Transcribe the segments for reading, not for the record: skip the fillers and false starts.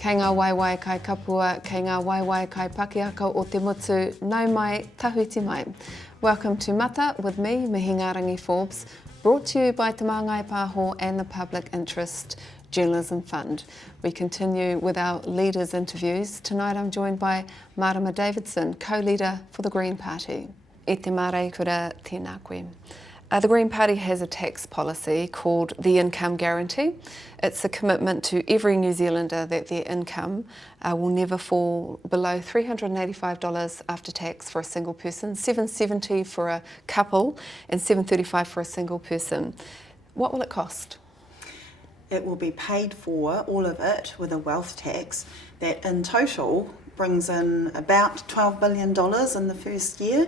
Kei ngā waiwai kai kapua, kei ngā waiwai kai pakiako o te mutu, nau mai, tahuiti mai. Welcome to Mata with me, Mihingarangi Forbes, brought to you by Te Māngai Pāho and the Public Interest Journalism Fund. We continue with our leaders interviews. Tonight I'm joined by Marama Davidson, co-leader for the Green Party. E te mare kura tēnā koe. The Green Party has a tax policy called the Income Guarantee. It's a commitment to every New Zealander that their income will never fall below $385 after tax for a single person, $770 for a couple and $735 for a single person. What will it cost? It will be paid for, all of it, with a wealth tax that in total brings in about $12 billion in the first year.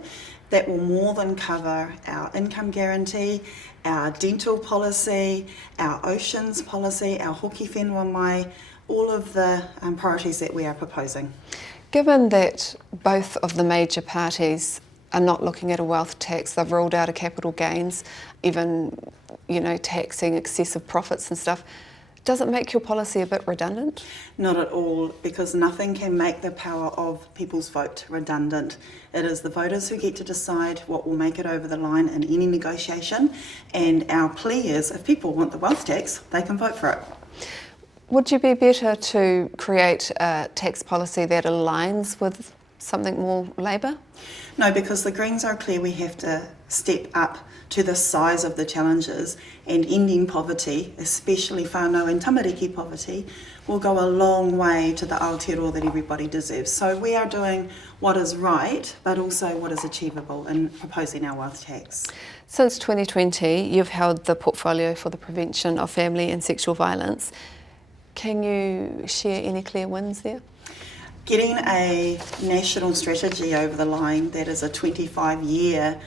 That will more than cover our income guarantee, our dental policy, our oceans policy, our Hoki Whenua Mai, all of the priorities that we are proposing. Given that both of the major parties are not looking at a wealth tax, they've ruled out a capital gains, even taxing excessive profits and stuff, does it make your policy a bit redundant? Not at all, because nothing can make the power of people's vote redundant. It is the voters who get to decide what will make it over the line in any negotiation, and our plea is if people want the wealth tax, they can vote for it. Would you be better to create a tax policy that aligns with something more Labour? No, because the Greens are clear we have to step up to the size of the challenges, and ending poverty, especially whānau and tamariki poverty, will go a long way to the Aotearoa that everybody deserves. So we are doing what is right, but also what is achievable in proposing our wealth tax. Since 2020, you've held the portfolio for the prevention of family and sexual violence. Can you share any clear wins there? Getting a national strategy over the line that is a 25-year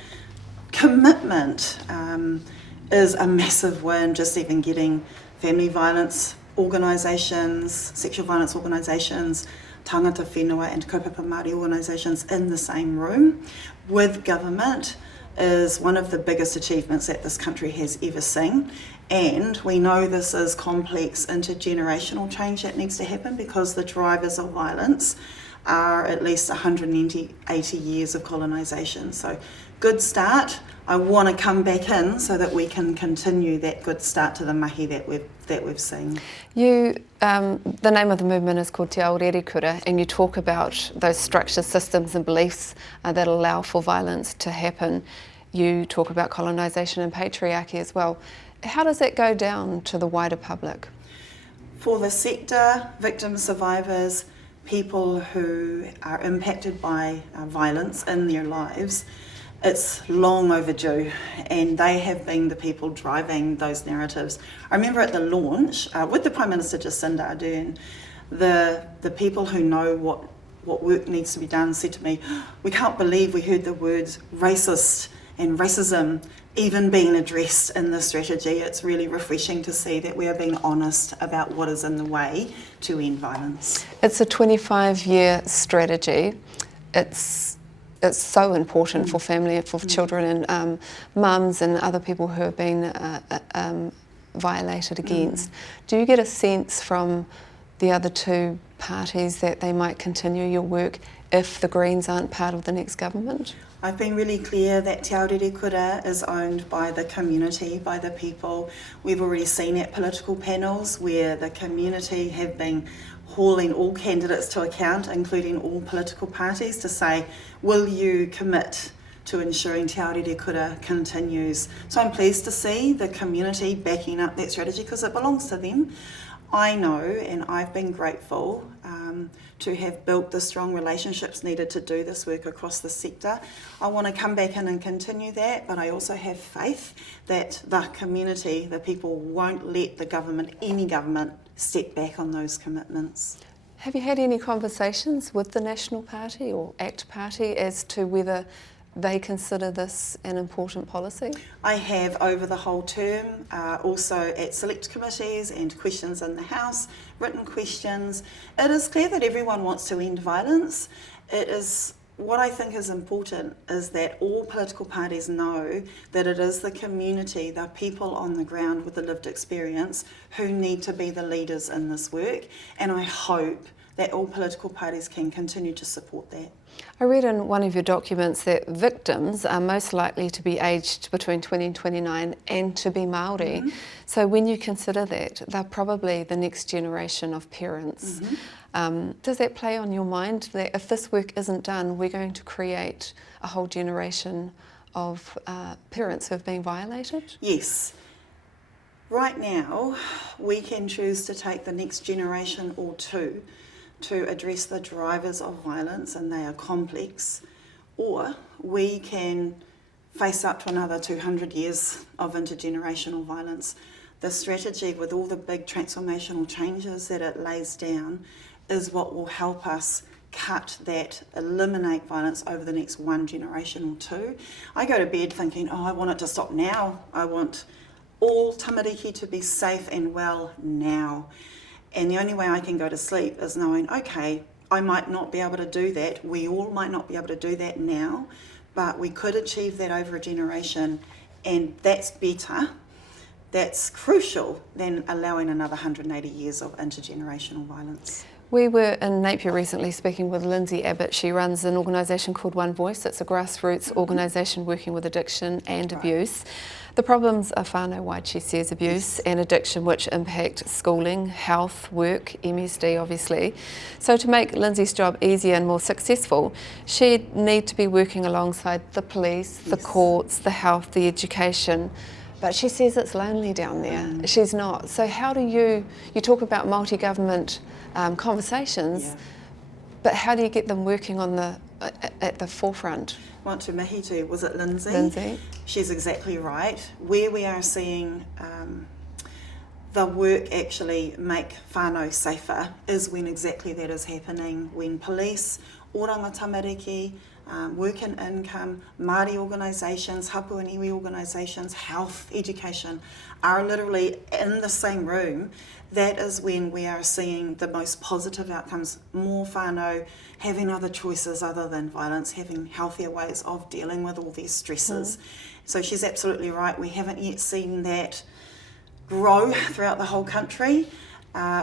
commitment is a massive win. Just even getting family violence organisations, sexual violence organisations, tangata whenua and kaupapa Māori organisations in the same room with government is one of the biggest achievements that this country has ever seen. And we know this is complex intergenerational change that needs to happen because the drivers of violence are at least 180 years of colonisation. So good start. I want to come back in so that we can continue that good start to the mahi that we've seen. The name of the movement is called Te Aorere Kura, and you talk about those structures, systems and beliefs that allow for violence to happen. You talk about colonisation and patriarchy as well. How does that go down to the wider public? For the sector, victims, survivors, people who are impacted by violence in their lives, it's long overdue, and they have been the people driving those narratives. I remember at the launch, with the Prime Minister Jacinda Ardern, the people who know what work needs to be done said to me, "We can't believe we heard the words racist and racism even being addressed in the strategy." It's really refreshing to see that we are being honest about what is in the way to end violence. It's a 25-year strategy. It's so important for family and for children and mums and other people who have been violated against. Do you get a sense from the other two parties that they might continue your work if the Greens aren't part of the next government? I've been really clear that Te Aorere Kura is owned by the community, by the people. We've already seen at political panels where the community have been hauling all candidates to account, including all political parties, to say, will you commit to ensuring Te Aorere Kura continues? So I'm pleased to see the community backing up that strategy because it belongs to them. I know, and I've been grateful to have built the strong relationships needed to do this work across the sector. I want to come back in and continue that, but I also have faith that the community, the people, won't let the government, any government, step back on those commitments. Have you had any conversations with the National Party or ACT Party as to whether they consider this an important policy? I have over the whole term, also at select committees and questions in the House, written questions. It is clear that everyone wants to end violence. It is what I think is important is that all political parties know that it is the community, the people on the ground with the lived experience who need to be the leaders in this work, and I hope that all political parties can continue to support that. I read in one of your documents that victims are most likely to be aged between 20 and 29 and to be Māori. Mm-hmm. So when you consider that, they're probably the next generation of parents. Mm-hmm. Does that play on your mind that if this work isn't done, we're going to create a whole generation of parents who have been violated? Yes. Right now, we can choose to take the next generation or two to address the drivers of violence, and they are complex, or we can face up to another 200 years of intergenerational violence. The strategy with all the big transformational changes that it lays down is what will help us cut that, eliminate violence over the next one generation or two. I go to bed thinking, I want it to stop now. I want all tamariki to be safe and well now. And the only way I can go to sleep is knowing, okay, I might not be able to do that. We all might not be able to do that now, but we could achieve that over a generation, and that's better. That's crucial than allowing another 180 years of intergenerational violence. We were in Napier recently speaking with Lindsay Abbott. She runs an organisation called One Voice. It's a grassroots organisation working with addiction and abuse. The problems are whānau-wide, she says, abuse and addiction, which impact schooling, health, work, MSD obviously. So to make Lindsay's job easier and more successful, she'd need to be working alongside the police, the courts, the health, the education. But she says it's lonely down there. She's not. So how do you talk about multi-government conversations, but how do you get them working on at the forefront? Want to mihi to, was it Lindsay? Lindsay. She's exactly right. Where we are seeing the work actually make whānau safer is when exactly that is happening, when police, oranga tamariki, work and income, Māori organisations, hapu and iwi organisations, health, education are literally in the same room. That is when we are seeing the most positive outcomes, more whānau having other choices other than violence, having healthier ways of dealing with all these stresses. So she's absolutely right. We haven't yet seen that grow throughout the whole country.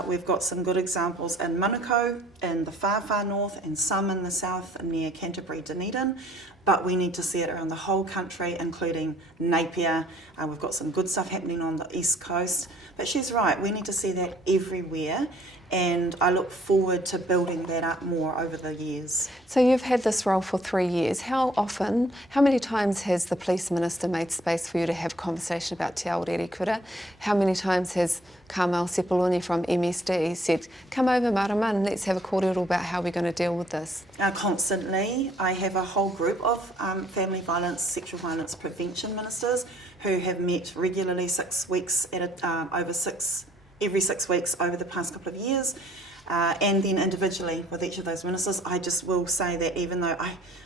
We've got some good examples in Manukau, in the far north, and some in the south near Canterbury, Dunedin, but we need to see it around the whole country, including Napier. We've got some good stuff happening on the east coast, but she's right, we need to see that everywhere, and I look forward to building that up more over the years. So you've had this role for 3 years. How many times has the police minister made space for you to have conversation about te aorere kura? How many times has Carmel Sepuloni from MSD said, come over Marama and let's have a kōrero about how we're going to deal with this? Constantly. I have a whole group of family violence, sexual violence prevention ministers who have met regularly 6 weeks every 6 weeks over the past couple of years, and then individually with each of those ministers. I just will say that even though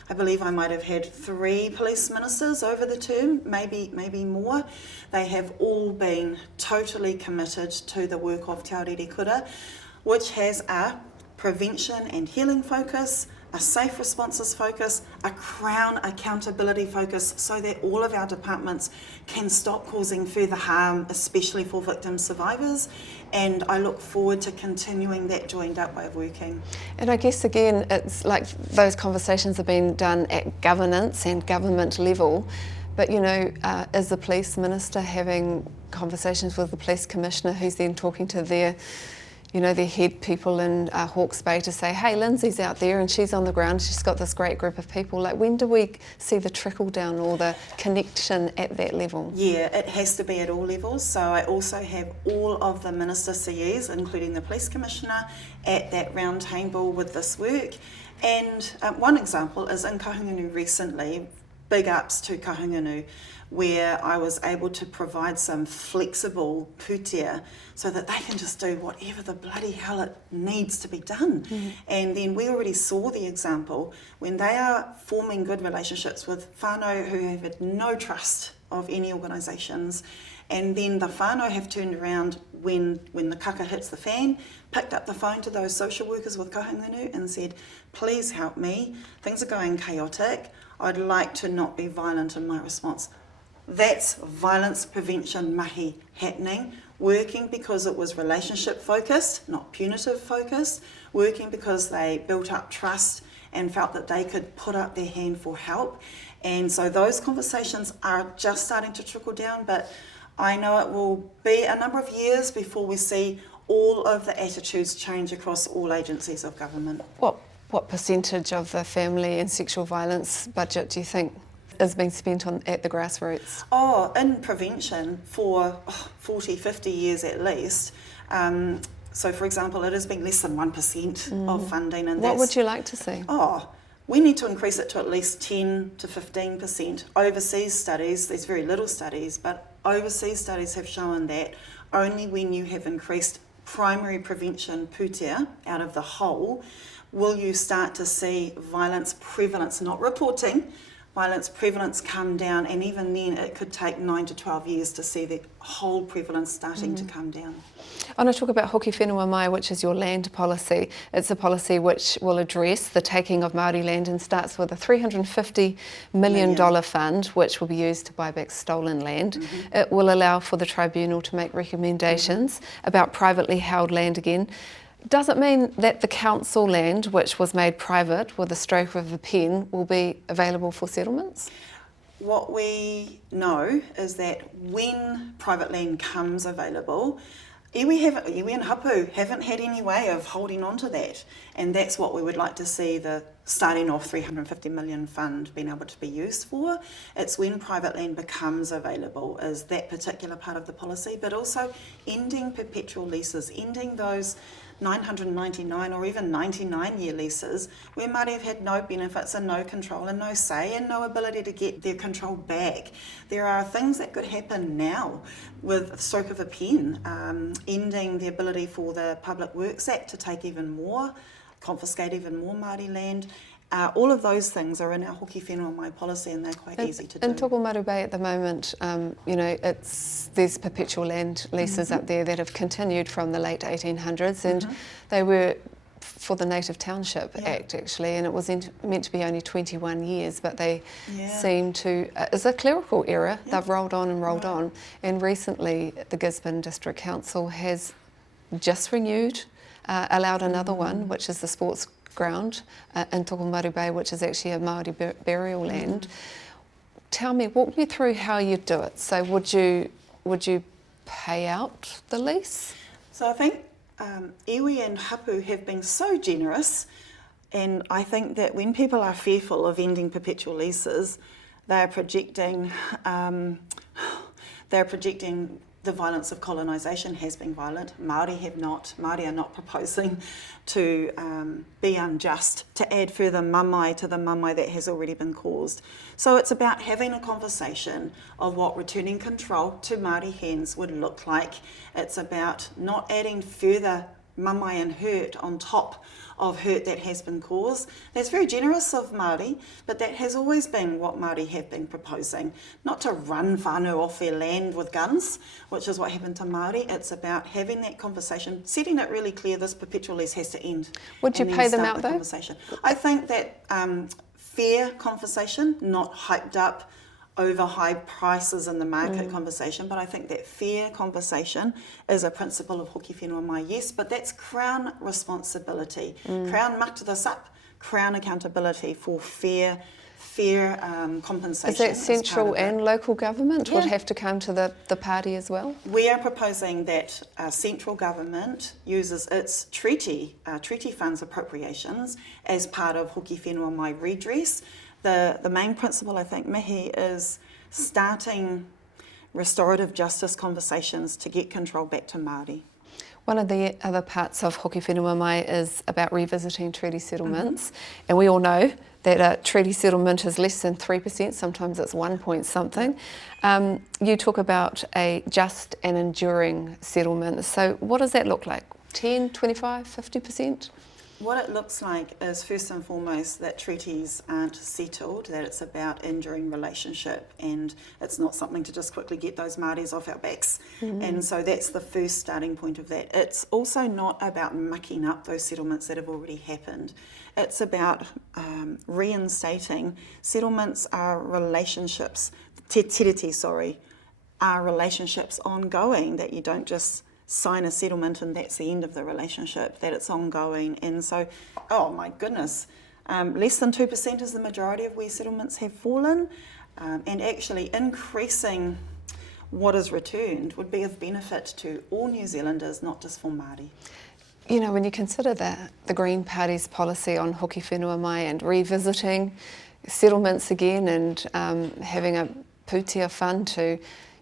I believe I might have had 3 police ministers over the term, maybe more, they have all been totally committed to the work of te aorere kura, which has a prevention and healing focus, a safe responses focus, a Crown accountability focus, so that all of our departments can stop causing further harm, especially for victim survivors. And I look forward to continuing that joined up way of working. And I guess again, it's like those conversations have been done at governance and government level, but is the police minister having conversations with the police commissioner, who's then talking to their head people in Hawke's Bay to say, hey, Lindsay's out there and she's on the ground, she's got this great group of people. Like, when do we see the trickle down or the connection at that level? Yeah, it has to be at all levels. So I also have all of the minister CEs, including the police commissioner, at that round table with this work. And one example is in Kahungunu recently, big ups to Kahungunu, where I was able to provide some flexible pūtea so that they can just do whatever the bloody hell it needs to be done. Mm-hmm. And then we already saw the example when they are forming good relationships with whānau who have had no trust of any organisations, And then the whānau have turned around when the kaka hits the fan, picked up the phone to those social workers with kahungunu and said, please help me, things are going chaotic, I'd like to not be violent in my response. That's violence prevention mahi happening, working because it was relationship focused, not punitive focused, working because they built up trust and felt that they could put up their hand for help. And so those conversations are just starting to trickle down, but I know it will be a number of years before we see all of the attitudes change across all agencies of government. What percentage of the family and sexual violence budget do you think is being spent at the grassroots? In prevention for 40, 50 years at least. So for example, it has been less than 1% of funding. And what would you like to see? We need to increase it to at least 10 to 15%. Overseas studies, there's very little studies, but overseas studies have shown that only when you have increased primary prevention putea out of the whole, will you start to see violence prevalence, not reporting, violence prevalence come down, and even then it could take 9 to 12 years to see the whole prevalence starting to come down. I want to talk about Hoki Whenua Mai, which is your land policy. It's a policy which will address the taking of Māori land and starts with a $350 million fund, which will be used to buy back stolen land. It will allow for the tribunal to make recommendations about privately held land again. Does it mean that the council land, which was made private with a stroke of a pen, will be available for settlements? What we know is that when private land comes available, iwi and hapu haven't had any way of holding on to that, and that's what we would like to see the starting off $350 million fund being able to be used for. It's when private land becomes available is that particular part of the policy, but also ending perpetual leases, ending those 999 or even 99-year leases where Māori have had no benefits and no control and no say and no ability to get their control back. There are things that could happen now with a stroke of a pen, ending the ability for the Public Works Act to take even more, confiscate even more Māori land. All of those things are in our Hoki Whenua Mai policy, and they're quite easy to do. In Tokomaru Bay at the moment, there's perpetual land leases up there that have continued from the late 1800s, and they were for the Native Township Act actually, and it was meant to be only 21 years, but they seem to, it's a clerical error, they've rolled on and rolled on, and recently the Gisborne District Council has just renewed, allowed another one, which is the sports ground in Tokomaru Bay, which is actually a Maori burial land. Tell me, walk me through how you do it. So would you pay out the lease? So I think iwi and hapu have been so generous, and I think that when people are fearful of ending perpetual leases, they're projecting the violence of colonisation has been violent. Māori are not proposing to be unjust, to add further mamai to the mamai that has already been caused. So it's about having a conversation of what returning control to Māori hands would look like. It's about not adding further mamai and hurt on top of hurt that has been caused. That's very generous of Māori, but that has always been what Māori have been proposing. Not to run whānau off their land with guns, which is what happened to Māori. It's about having that conversation, setting it really clear this perpetual lease has to end. Would you pay them out though? I think that fair conversation, not hyped up over high prices in the market conversation, but I think that fair conversation is a principle of Hoki Whenua Mai, yes, but that's Crown responsibility. Crown mucked this up, Crown accountability for fair compensation. Is that central and local government would have to come to the party as well? We are proposing that central government uses its treaty funds appropriations as part of Hoki Whenua Mai redress. The main principle, I think, Mihi, is starting restorative justice conversations to get control back to Māori. One of the other parts of Hoki Whenua Mai is about revisiting treaty settlements, and we all know that a treaty settlement is less than 3%, sometimes it's 1 point something. You talk about a just and enduring settlement, so what does that look like? 10, 25, 50%? What it looks like is, first and foremost, that treaties aren't settled, that it's about enduring relationship, and it's not something to just quickly get those Māoris off our backs. And so that's the first starting point of that. It's also not about mucking up those settlements that have already happened. It's about reinstating settlements are relationships, te tiriti, sorry, are relationships ongoing, that you don't just sign a settlement and that's the end of the relationship, that it's ongoing. And so, oh my goodness, less than 2% is the majority of where settlements have fallen, and actually increasing what is returned would be of benefit to all New Zealanders, not just for Māori. You know, when you consider the Green Party's policy on Hoki Whenua Mai and revisiting settlements again, and having a pūtea fund to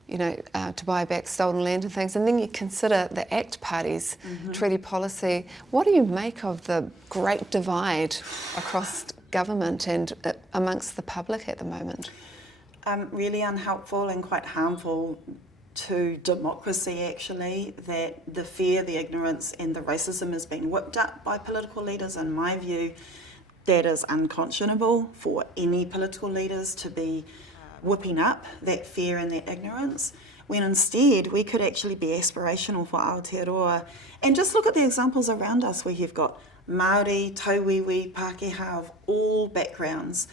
to buy back stolen land and things, and then you consider the ACT Party's treaty policy, what do you make of the great divide across government and amongst the public at the moment? Really unhelpful and quite harmful to democracy, actually, that the fear, the ignorance and the racism has been whipped up by political leaders. In my view, that is unconscionable for any political leaders to be whipping up that fear and that ignorance, when instead we could actually be aspirational for Aotearoa. And just look at the examples around us where you've got Māori, Tauiwi, Pākehā of all backgrounds,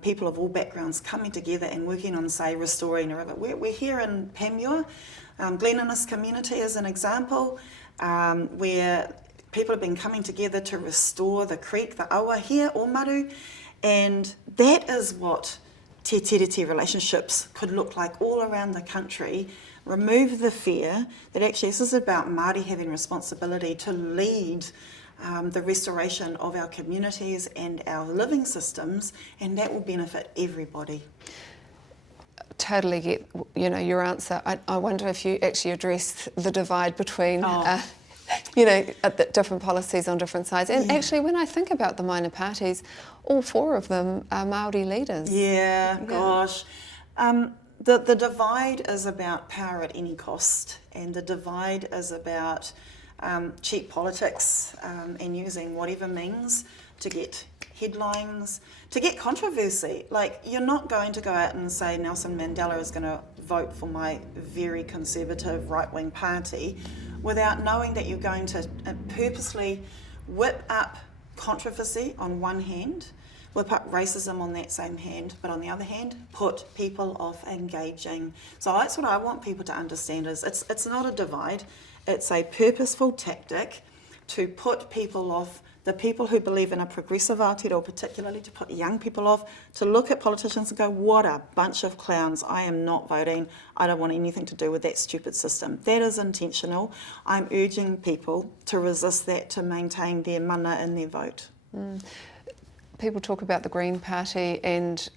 people of all backgrounds coming together and working on, say, restoring a river. We're here in Pamua, Glen Innes community is an example, where people have been coming together to restore the creek, the awa here, Omaru, and that is what te tiriti relationships could look like all around the country. Remove the fear that actually this is about Māori having responsibility to lead the restoration of our communities and our living systems, and that will benefit everybody. Totally get your answer. I wonder if you actually addressed the divide between different policies on different sides. And actually, when I think about the minor parties, all four of them are Māori leaders. Yeah. Gosh. The divide is about power at any cost, and the divide is about cheap politics and using whatever means to get headlines, to get controversy. Like, you're not going to go out and say Nelson Mandela is going to vote for my very conservative right-wing party without knowing that you're going to purposely whip up controversy on one hand, whip up racism on that same hand, but on the other hand, put people off engaging. So that's what I want people to understand, is it's not a divide, it's a purposeful tactic to put people off, the people who believe in a progressive Aotearoa, particularly to put young people off, to look at politicians and go, what a bunch of clowns, I am not voting, I don't want anything to do with that stupid system. That is intentional. I'm urging people to resist that, to maintain their mana in their vote. People talk about the Green Party, and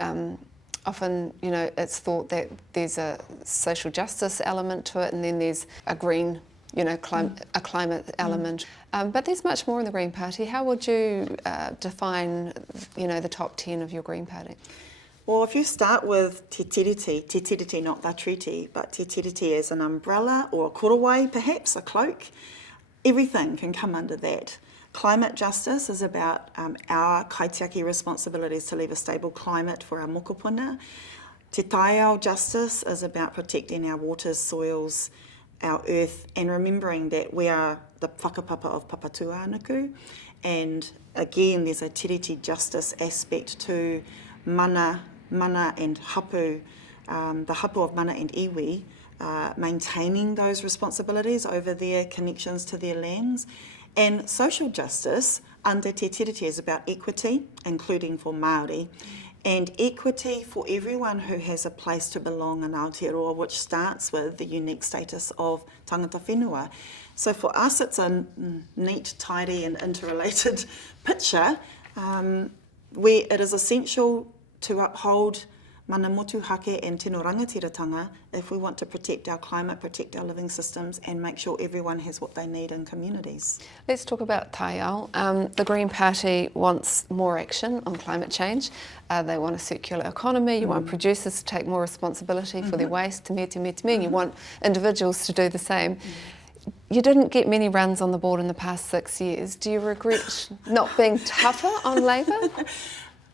often, it's thought that there's a social justice element to it, and then there's a green a climate element. But there's much more in the Green Party. How would you define, the top 10 of your Green Party? Well, if you start with te tiriti, not the treaty, but te tiriti as an umbrella or a korowai, perhaps, a cloak, everything can come under that. Climate justice is about our kaitiaki responsibilities to leave a stable climate for our mokopuna. Te taiao justice is about protecting our waters, soils, our earth, and remembering that we are the whakapapa of Papatūānuku. And again, there's a tiriti justice aspect to mana and hapu, the hapu of mana and iwi, maintaining those responsibilities over their connections to their lands. And social justice under te tiriti is about equity, including for Māori, and equity for everyone who has a place to belong in Aotearoa, which starts with the unique status of tangata whenua. So for us, it's a neat, tidy and interrelated picture. Where it is essential to uphold mana motuhake and tino rangatiratanga if we want to protect our climate, protect our living systems, and make sure everyone has what they need in communities. Let's talk about taiao. The Green Party wants more action on climate change. They want a circular economy. You want producers to take more responsibility for their waste, and you want individuals to do the same. You didn't get many runs on the board in the past 6 years. Do you regret not being tougher on Labour?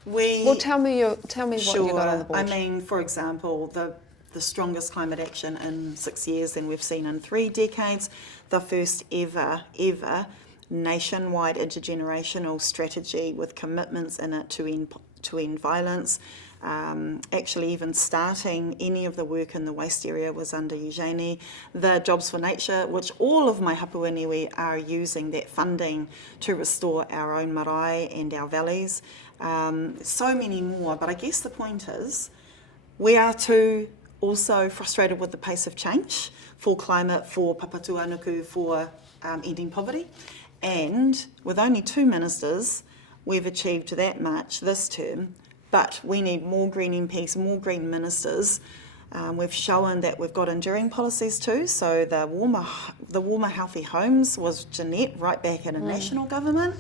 Well, tell me what you got on the board. I mean, for example, the strongest climate action in 6 years than we've seen in 3 decades, the first ever nationwide intergenerational strategy with commitments in it to end violence. Actually, even starting any of the work in the waste area was under Eugenie. The Jobs for Nature, which all of my hapua iwi are using that funding to restore our own marae and our valleys. So many more, but I guess the point is we are too also frustrated with the pace of change for climate, for papatūānuku, for ending poverty. And with only 2 ministers, we've achieved that much this term, but we need more Green MPs, more Green ministers. We've shown that we've got enduring policies too. So the warmer healthy homes was Jeanette right back in a national government.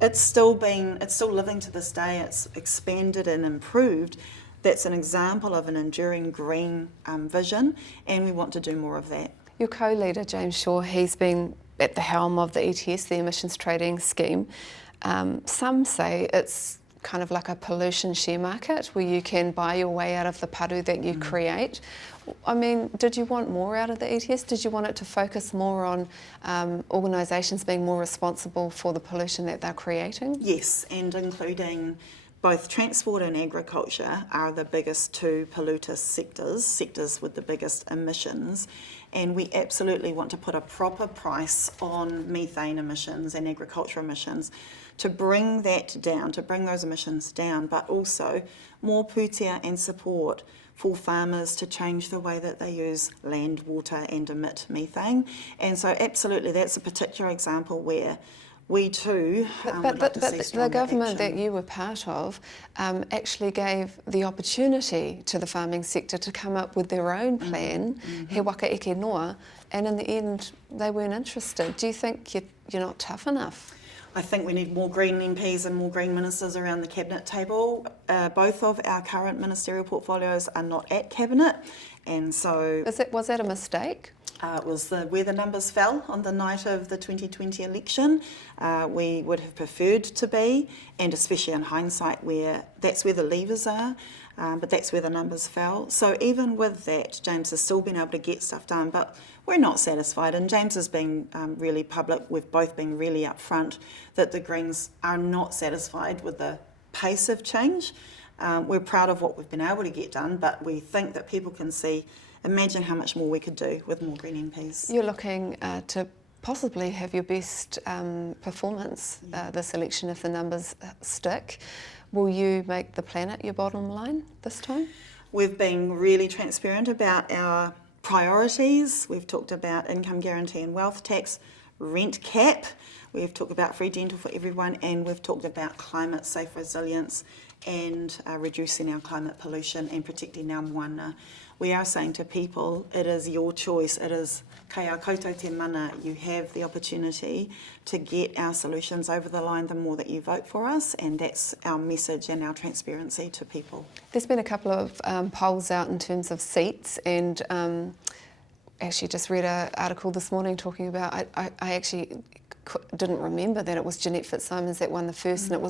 It's still living to this day. It's expanded and improved. That's an example of an enduring green vision, and we want to do more of that. Your co-leader, James Shaw, he's been at the helm of the ETS, the emissions trading scheme. Some say it's kind of like a pollution share market where you can buy your way out of the paru that you create. I mean, did you want more out of the ETS? Did you want it to focus more on organisations being more responsible for the pollution that they're creating? Yes, and including both transport and agriculture are the biggest 2 polluter sectors with the biggest emissions, and we absolutely want to put a proper price on methane emissions and agriculture emissions to bring that down, to bring those emissions down, but also more pūtea and support for farmers to change the way that they use land, water and emit methane. And so absolutely that's a particular example where we too would like to see stronger the government action. that you were part of actually gave the opportunity to the farming sector to come up with their own plan, he waka eke noa, and in the end they weren't interested. Do you think you're not tough enough? I think we need more Green MPs and more Green ministers around the Cabinet table. Both of our current ministerial portfolios are not at Cabinet, and so... Was that a mistake? It was where the numbers fell on the night of the 2020 election. We would have preferred to be, and especially in hindsight, that's where the levers are, but that's where the numbers fell. So even with that, James has still been able to get stuff done, but we're not satisfied. And James has been really public. We've both been really upfront that the Greens are not satisfied with the pace of change. We're proud of what we've been able to get done, but we think that people can imagine how much more we could do with more Green MPs. You're looking to possibly have your best performance this election if the numbers stick. Will you make the planet your bottom line this time? We've been really transparent about our priorities. We've talked about income guarantee and wealth tax, rent cap. We've talked about free dental for everyone, and we've talked about climate safe resilience and reducing our climate pollution and protecting our moana. We are saying to people, it is your choice, it is kei a koutou te mana, you have the opportunity to get our solutions over the line the more that you vote for us, and that's our message and our transparency to people. There's been a couple of polls out in terms of seats, and actually just read an article this morning talking about, I actually didn't remember that it was Jeanette Fitzsimons that won the first, and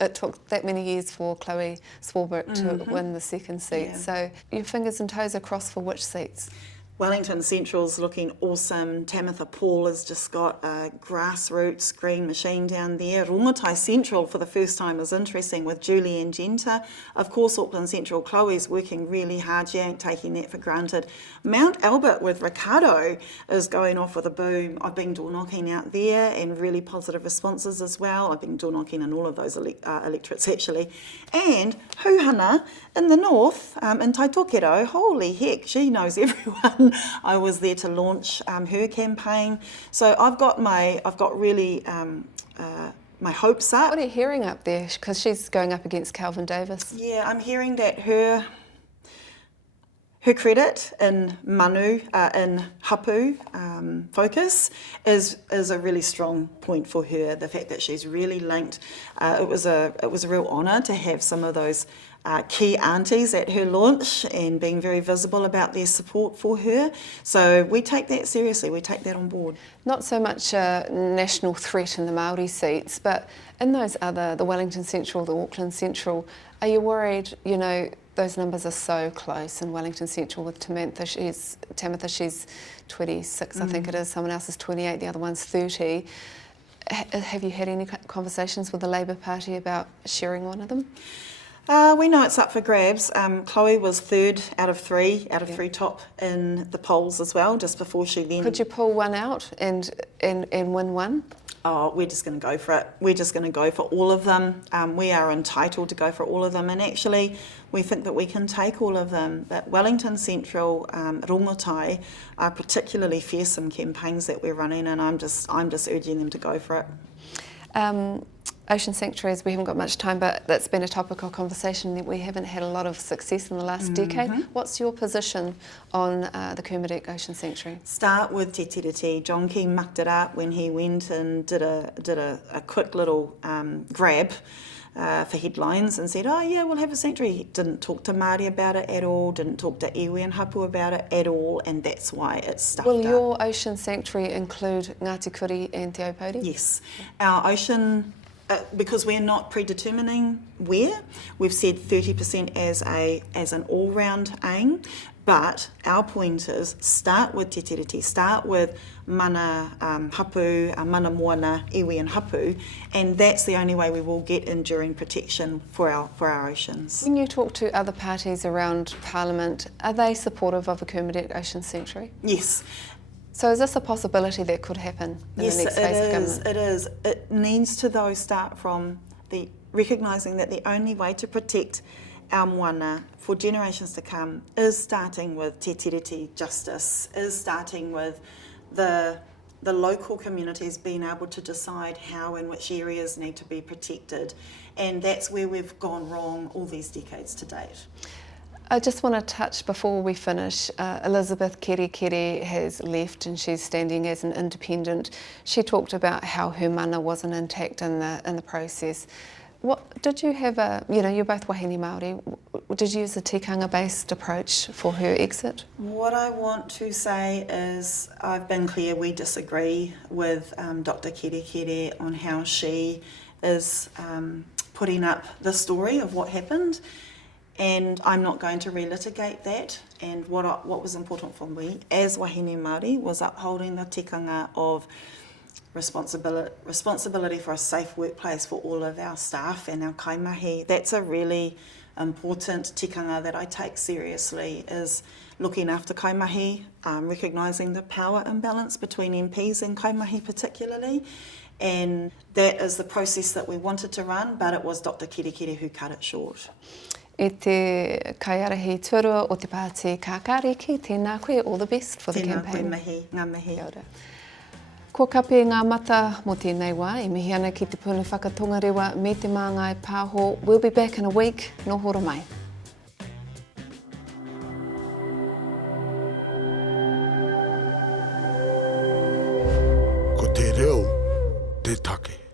it took that many years for Chloe Swarbrick to win the second seat. Yeah. So your fingers and toes are crossed for which seats? Wellington Central's looking awesome. Tamitha Paul has just got a grassroots green machine down there. Rongotai Central for the first time is interesting with Julie and Genta. Of course, Auckland Central, Chloe's working really hard. She ain't taking that for granted. Mount Albert with Ricardo is going off with a boom. I've been door knocking out there and really positive responses as well. I've been door knocking in all of those electorates actually. And Huhana in the north, in Taitokero, holy heck, she knows everyone. I was there to launch her campaign, so I've got really my hopes up. What are you hearing up there? Because she's going up against Calvin Davis. Yeah, I'm hearing that her her credit in manu, in hapu focus is a really strong point for her. The fact that she's really linked, it was a real honour to have some of those key aunties at her launch and being very visible about their support for her. So we take that seriously, we take that on board. Not so much a national threat in the Māori seats, but in those other, the Wellington Central, the Auckland Central, are you worried, you know, those numbers are so close in Wellington Central with Tamitha, she's 26, I think it is, someone else is 28, the other one's 30. Have you had any conversations with the Labour Party about sharing one of them? We know it's up for grabs. Chloe was third out of three top in the polls as well, just before she then... Could you pull one out and win one? Oh, we're just going to go for it. We're just going to go for all of them. We are entitled to go for all of them, and actually we think that we can take all of them. But Wellington Central, Rongotai are particularly fearsome campaigns that we're running, and I'm just urging them to go for it. Ocean sanctuaries, we haven't got much time, but that's been a topical conversation that we haven't had a lot of success in the last decade. What's your position on the Kermadecs Ocean Sanctuary? Start with Te Tiriti. John Key mucked it up when he went and did a quick little grab for headlines and said, oh yeah, we'll have a sanctuary. He didn't talk to Māori about it at all, didn't talk to iwi and hapu about it at all, and that's why it's stuffed Will up. your ocean sanctuary include Ngāti Kuri and Te Aupōuri? Yes. Our ocean... because we're not predetermining where, we've said 30% as an all-round aim, but our point is start with Te Tiriti, start with mana hapu, mana moana, iwi and hapu, and that's the only way we will get enduring protection for our oceans. When you talk to other parties around Parliament, are they supportive of a Kermadecs Ocean Sanctuary? Yes. So is this a possibility that could happen in the next phase of government? It is. It needs to, though, start from the recognising that the only way to protect our moana for generations to come is starting with Te Tiriti justice, is starting with the local communities being able to decide how and which areas need to be protected. And that's where we've gone wrong all these decades to date. I just want to touch, before we finish, Elizabeth Kere has left and she's standing as an independent. She talked about how her mana wasn't intact in the process. What did you have you're both wahine Māori, did you use a tikanga-based approach for her exit? What I want to say is I've been clear we disagree with Dr. Kere on how she is putting up the story of what happened. And I'm not going to relitigate that. And what was important for me as wahine Māori was upholding the tikanga of responsibility for a safe workplace for all of our staff and our kaimahi. That's a really important tikanga that I take seriously, is looking after kaimahi, recognising the power imbalance between MPs and kaimahi particularly. And that is the process that we wanted to run, but it was Dr. Kere who cut it short. E te kaiarahi tuarua o te pāti kākāriki, tēnā koe, all the best for the campaign. Tēnā koe, ngā mihi. Ko kape ngā mata mo tēnei wā, e mihi ana ki te punu whakatongarewa me te Māngai Pāho. We'll be back in a week. Nō horo mai. Ko te reo, te take.